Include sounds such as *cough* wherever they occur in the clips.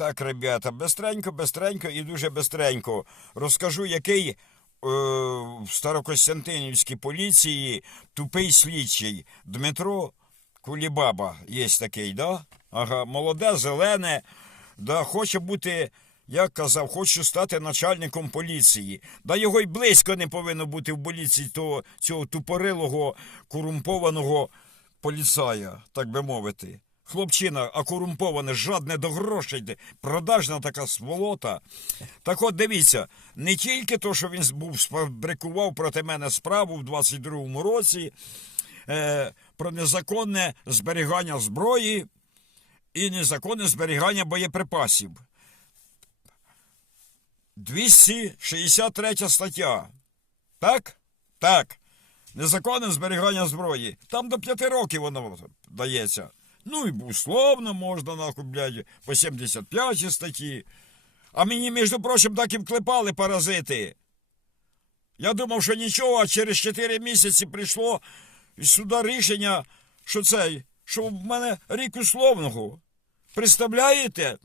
Так, ребята, бестренько, бестренько і дуже бестренько. Розкажу, який е, в Старокостянтинівській поліції тупий слідчий Дмитро Кулібаба. Є такий, да? Ага, молоде, зелене, да, хоче бути, як казав, хочу стати начальником поліції. Да його й близько не повинно бути в поліції того, цього тупорилого, корумпованого поліцая, так би мовити. Хлопчина, а корумповане, жадне до грошей, продажна така сволота. Так от дивіться, не тільки то, що він був сфабрикував проти мене справу в 22-му році е, про незаконне зберігання зброї і незаконне зберігання боєприпасів. 263 стаття. Так? Так. Незаконне зберігання зброї. Там до п'яти років воно дається. Ну і условно можна, нахуй, блядь, по 75 статті. А мені, між прочим, так і вклепали паразити. Я думав, що нічого, а через 4 місяці прийшло суда рішення, що цей, що в мене рік условного. Представляєте?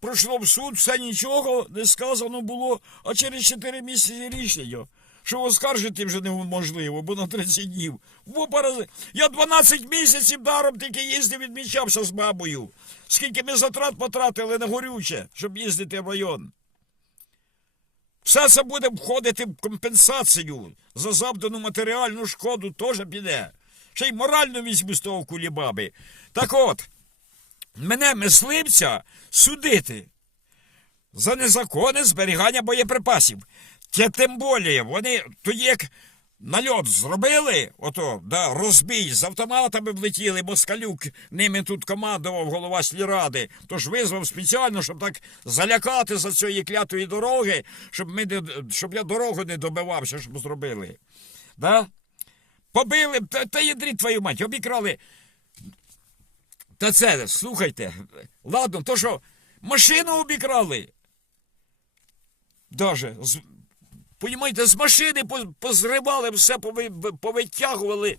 Пройшло в суд, все нічого не сказано було, а через 4 місяці рішення. Що оскаржити вже неможливо, бо на 30 днів. Я 12 місяців даром тільки їздив, відмічався з бабою. Скільки ми затрат потратили на горюче, щоб їздити в район. Все це буде входити в компенсацію за завдану матеріальну шкоду теж піде. Ще й морально візьму з того кулібаби. Так от, мене мисливця судити за незаконне зберігання боєприпасів. Та тим більше, вони тоді як нальот зробили, ото, да, розбій, з автоматами влетіли, москалюк ними тут командував голова сільради, тож визвав спеціально, щоб так залякати за цієї клятої дороги, щоб, ми не, щоб я дорогу не добивався, щоб зробили. Да? Побили, та, та ядріть твою мать, обікрали. Та це, слухайте, ладно, то що, машину обікрали. Даже, понімаєте, з машини позривали, все повитягували.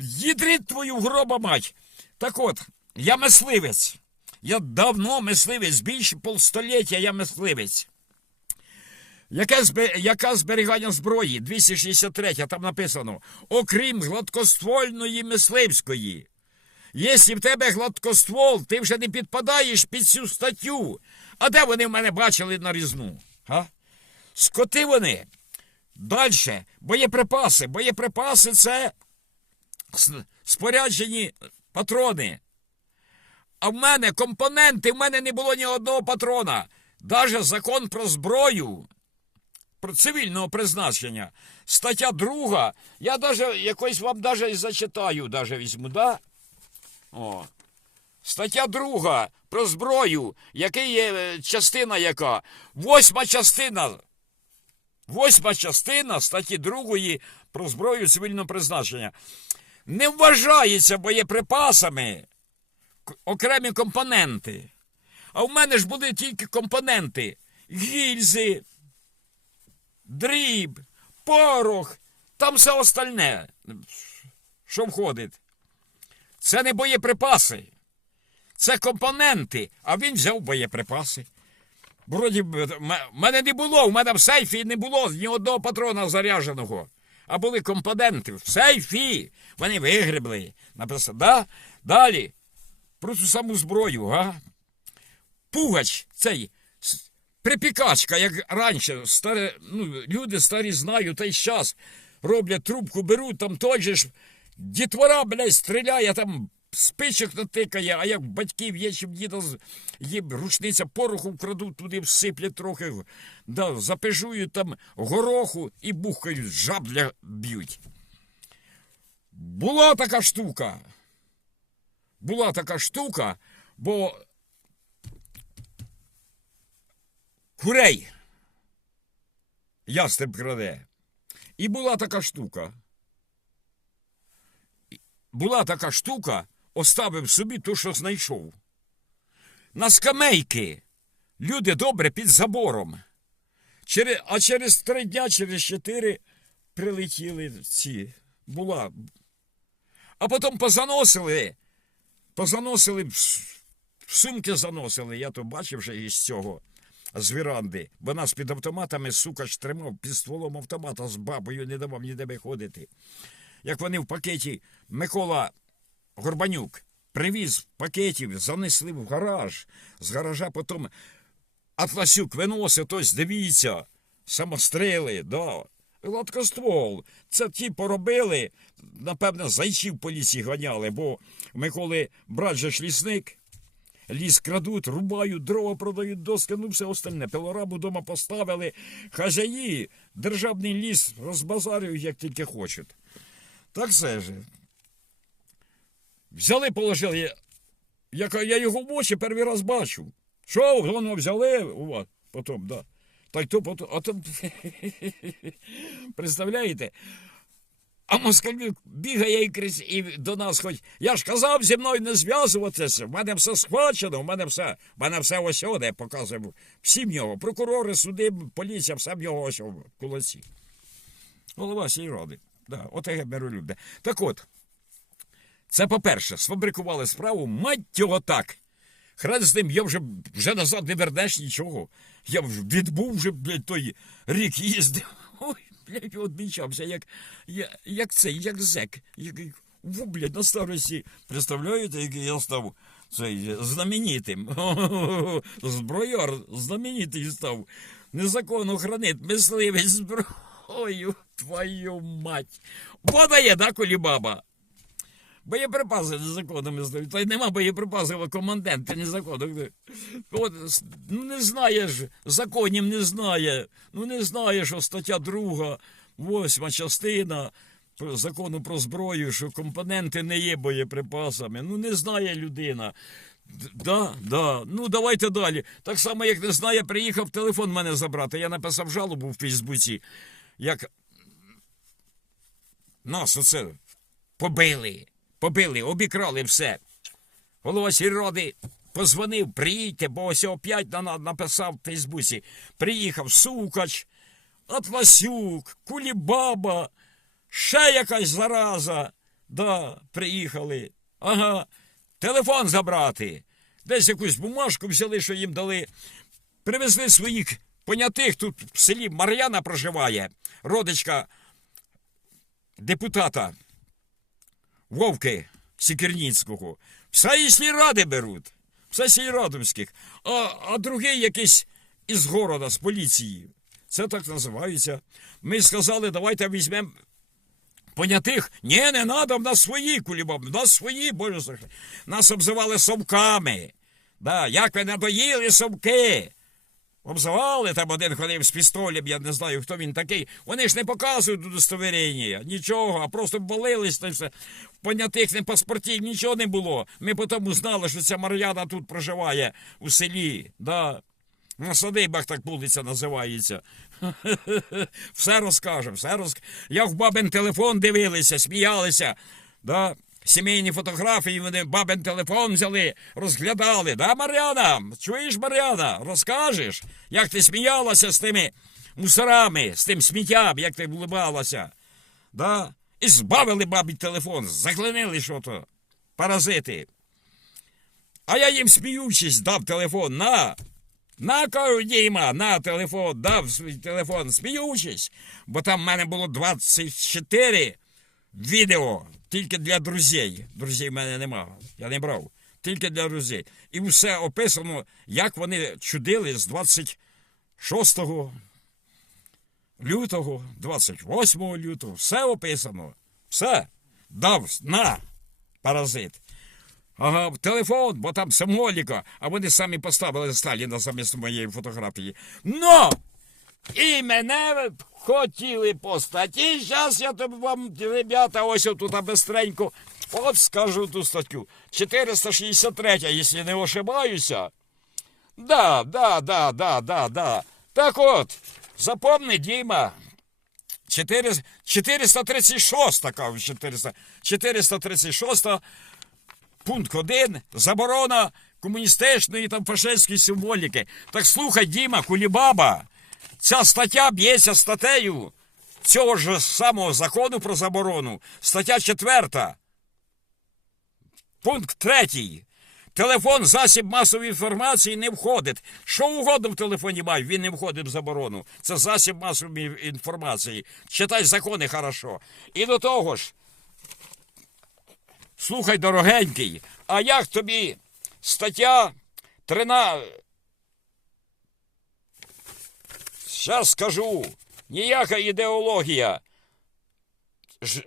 Їдріть твою гроба мать. Так от, я мисливець. Я давно мисливець, більше полстоліття я мисливець. Яке яка зберігання зброї? 263, там написано. Окрім гладкоствольної мисливської. Якщо в тебе гладкоствол, ти вже не підпадаєш під цю статтю. А де вони в мене бачили нарізну? А? Скоти вони. Далі. Боєприпаси. Боєприпаси це споряджені патрони. А в мене компоненти, в мене не було ні одного патрона. Даже закон про зброю, про цивільного призначення. Стаття друга. Я даже якось вам даже і зачитаю, даже візьму, да? О. Стаття друга про зброю, який є е, частина яка? Восьма частина. Восьма частина статті другої про зброю цивільного призначення. Не вважається боєприпасами окремі компоненти. А в мене ж були тільки компоненти: гільзи, дріб, порох, там все остальне, що входить. Це не боєприпаси. Це компоненти, а він взяв боєприпаси. Вроді б, мене не було, в мене в сейфі не було ні одного патрона зарядженого. А були компоненти в сейфі. Вони вигребли. Написано, да? Далі. Про цю саму зброю, га? Пугач цей. Припікачка, як раніше, старе, ну, люди старі знають, та й зараз роблять трубку, беруть, там той же ж дітвора, блядь, стріляє, там спичок натикає, а як батьків є, чи в діда є рушниця пороху вкрадуть, туди всиплять трохи, да, запежують там гороху і бухають, жабля б'ють. Була така штука. Була така штука, бо курей ястреб краде. І була така штука. Була така штука, оставив собі ту, що знайшов. На скамейки. Люди добре під забором. Через, а через три дня, через чотири прилетіли ці. Була. А потім позаносили. Позаносили в сумки заносили, я то бачив вже із цього. З віранди, бо нас під автоматами сукач тримав під стволом автомата з бабою, не давав ніде виходити. Як вони в пакеті Микола Горбанюк привіз пакетів, занесли в гараж. З гаража потім Атласюк виносить, ось дивіться, самостріли, да. Гладкоствол. Це ті поробили, напевно, зайчів по лісі ганяли, бо Миколи брат же ж лісник, ліс крадуть, рубають, дрова продають, доски, ну все остальне. Пилораму дома поставили. Хазяї державний ліс розбазарюють, як тільки хочуть. Так все же. Взяли, положили. Я, я, його в очі перший раз бачу. Що, воно взяли у вас потім, да. Та то потім. А то, *laughs* представляєте? А москаль бігає і крізь і до нас хоч. Я ж казав зі мною не зв'язуватися. В мене все схвачено, в мене все, в мене все ось оде, я. Всім його. Прокурори, суди, поліція, все в його ось в кулаці. Голова сільради. Да, ОТГ миролюбне. Так от, це по-перше, сфабрикували справу, мать його так. Хрен з ним, я вже, вже назад не вернеш нічого. Я відбув вже, блядь, той рік їздив. *laughs* Ой, блядь, відмічався, як, як, як цей, як зек. Як, Ву, блядь, на старості. Представляєте, який я став цей знаменитим. *laughs* Зброяр знаменитий став. Незаконно хранить мисливець зброю. Твою мать. Подає, да, колібаба? Боєприпаси незаконними здають. Та й нема боєприпасів, а командент незаконно. От, ну не знаєш, законів не знає. Ну не знає, що стаття 2, восьма частина закону про зброю, що компоненти не є боєприпасами. Ну не знає людина. Да, да. Ну давайте далі. Так само, як не знає, приїхав телефон мене забрати. Я написав жалобу в Фейсбуці, як нас оце побили, побили, обікрали все. Голова сільради позвонив, приїдьте, бо ось опять на- на- написав в Фейсбуці. Приїхав Сукач, Атласюк, Кулібаба, ще якась зараза. Да, приїхали. Ага, телефон забрати. Десь якусь бумажку взяли, що їм дали. Привезли своїх понятих. Тут в селі Мар'яна проживає, родичка депутата Вовки Сікерніцького. Все із сільради беруть. Все сільрадовських. А, а другий якийсь із города, з поліції. Це так називається. Ми сказали, давайте візьмемо понятих. Ні, не треба, в нас свої кулібаби, в нас свої, боже. Нас обзивали совками. Да, як ви надоїли совки. Обзивали там один ходив з пістолем, я не знаю, хто він такий. Вони ж не показують удостовірення, нічого, а просто ввалились та все. В понятих не паспортів нічого не було. Ми потім знали, що ця Мар'яна тут проживає у селі. Да. На садибах так вулиця називається. *laughs* Все розкажемо, все розк... Як в бабин телефон дивилися, сміялися. Да? Сімейні фотографії, вони бабин телефон взяли, розглядали. Да, Мар'яна? Чуєш, Мар'яна? Розкажеш, як ти сміялася з тими мусорами, з тим сміттям, як ти вливалася. Да? І збавили бабі телефон, заклинили що то. Паразити. А я їм сміючись дав телефон на. На кажу, на телефон, дав свій телефон, сміючись, бо там в мене було 24 відео тільки для друзей. Друзей в мене нема, я не брав. Тільки для друзей. І все описано, як вони чудили з 26 лютого, 28 лютого. Все описано. Все. Дав на паразит. Ага, телефон, бо там символіка, а вони самі поставили Сталіна замість моєї фотографії. Но! І мене хотіли по статті. Зараз я вам, ребята, ось тут бистренько от скажу ту статтю. 463, якщо не ошибаюся. Да, да, да, да, да, да. Так от, запомни, Діма, 4, 436, така 400, 436 Пункт 1. Заборона комуністичної та фашистської символіки. Так слухай, Діма, Кулібаба, ця стаття б'ється статтею цього ж самого закону про заборону. Стаття 4. Пункт 3. Телефон, засіб масової інформації не входить. Що угодно в телефоні має, він не входить в заборону. Це засіб масової інформації. Читай закони хорошо. І до того ж, слухай, дорогенький, а як тобі стаття 13. Зараз скажу, ніяка ідеологія. Ж...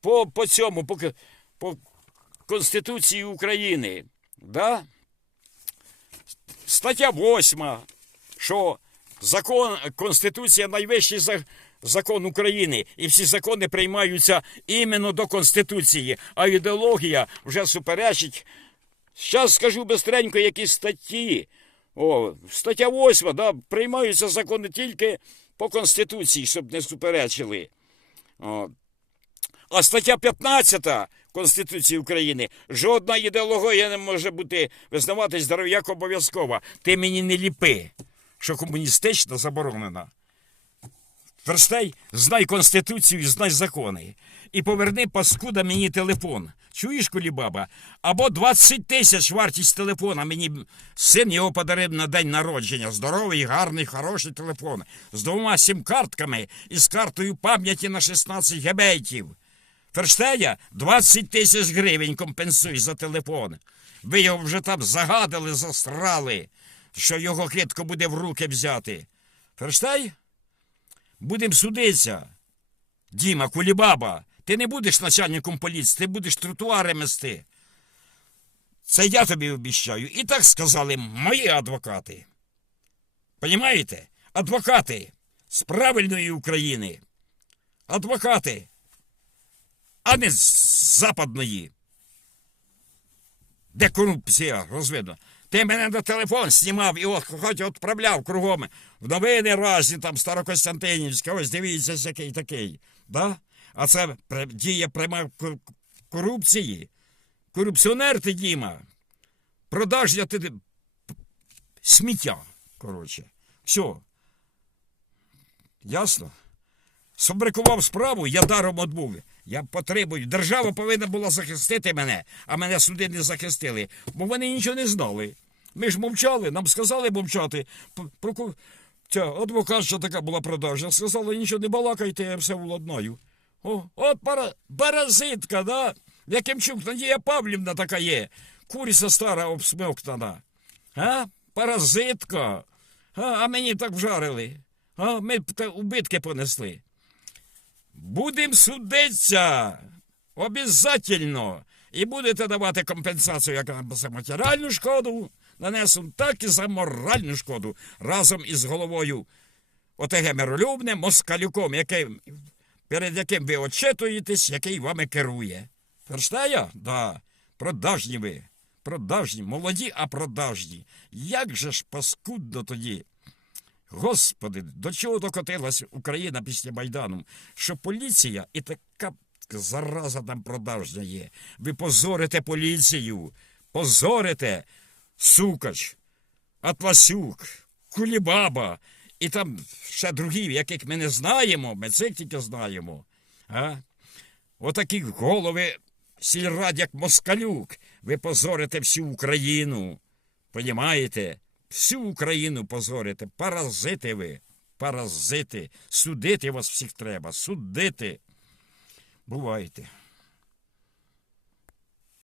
По, по цьому, по, по Конституції України, да? стаття 8, що закон, Конституція найвищий за- закон України, і всі закони приймаються іменно до Конституції, а ідеологія вже суперечить. Зараз скажу бистренько, які статті. О, стаття 8, да, приймаються закони тільки по Конституції, щоб не суперечили. О. А стаття 15 Конституції України жодна ідеологія не може бути визнаватись здоров'як обов'язкова. Ти мені не ліпи, що комуністична заборонена. Верстей, знай Конституцію, знай закони. І поверни паскуда мені телефон. Чуєш, кулібаба? Або 20 тисяч вартість телефона. Мені син його подарив на день народження. Здоровий, гарний, хороший телефон. З двома сім-картками і з картою пам'яті на 16 гебейтів. Ферштея 20 тисяч гривень компенсуй за телефон. Ви його вже там загадили, засрали, що його хитко буде в руки взяти. Ферштей? Будем судитися. Діма, кулібаба, ти не будеш начальником поліції, ти будеш тротуари мести. Це я тобі обіщаю. І так сказали мої адвокати. Понімаєте? Адвокати з правильної України. Адвокати, а не з западної. Де корупція розвидно. Ти мене на телефон знімав і от, хоч відправляв кругом в новини разні, там Старокостянтинівська, ось дивіться, який такий. Да? А це діє пряма корупції. Корупціонер ти, Діма. Продажня ти сміття. Коротше. Все. Ясно? Сфабрикував справу, я даром отбув. Я потребую. Держава повинна була захистити мене, а мене суди не захистили, бо вони нічого не знали. Ми ж мовчали, нам сказали мовчати. Ця адвокат, що така була продажна, сказала, нічого не балакайте, я все уладнаю. О, от пара, паразитка, да? Якимчук Надія Павлівна така є. Куриця стара обсмоктана. А? Паразитка. А, а мені так вжарили. А, ми убитки понесли. Будем судитися. Обязательно. І будете давати компенсацію як за матеріальну шкоду нанесу, так і за моральну шкоду разом із головою ОТГ Миролюбним Москалюком, яким, перед яким ви очитуєтесь, який вами керує. Верштая? Да. Продажні ви. Продажні, молоді, а продажні. Як же ж паскудно тоді. Господи, до чого докотилась Україна після Майдану? Що поліція і така зараза там продажна є. Ви позорите поліцію, позорите Сукач, Атласюк, Кулібаба і там ще другі, яких ми не знаємо, ми цих тільки знаємо. А? Отакі голови сільрад, як Москалюк, ви позорите всю Україну. Понімаєте? Всю Україну позорите. Паразити ви. Паразити. Судити вас всіх треба. Судити. Бувайте.